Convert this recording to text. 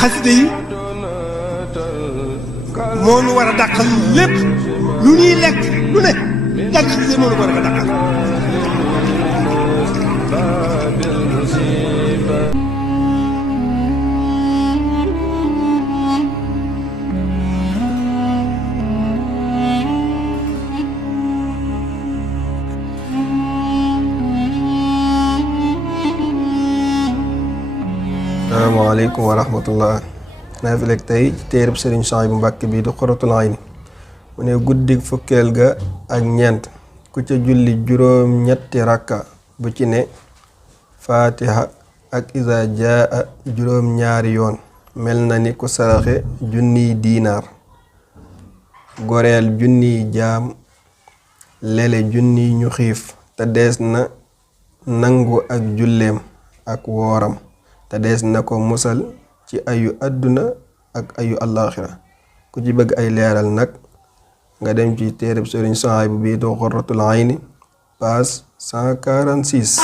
xasida yi moo nu war a dàqal lépp lu ñuy lekk lu ne jàng xasida yi moo nu ko war a dàqal. Assalamualaikum warahmatullah. Naafila tey ci téereb Sëriñ Suhaybu Mbàkke bi di Qurratul Ayni mu ne guddig fukkeel ga ak ñeent ku ca julli juróom ñetti rakka bu ci ne fatiha ak iza jaa juróom ñaari yoon mel na ni ku saraxe junniy diinaar goreel junniy jaam lele junniy ñu xiif te dees na nangu ak julleem ak wooram te dees na ko musal ci ayu àdduna ak ayu àllaaxira ku ci bëgg ay leeral nag nga dem ci téereb Sëriñ Suhaybu bi do Qurratul Ayni page 146.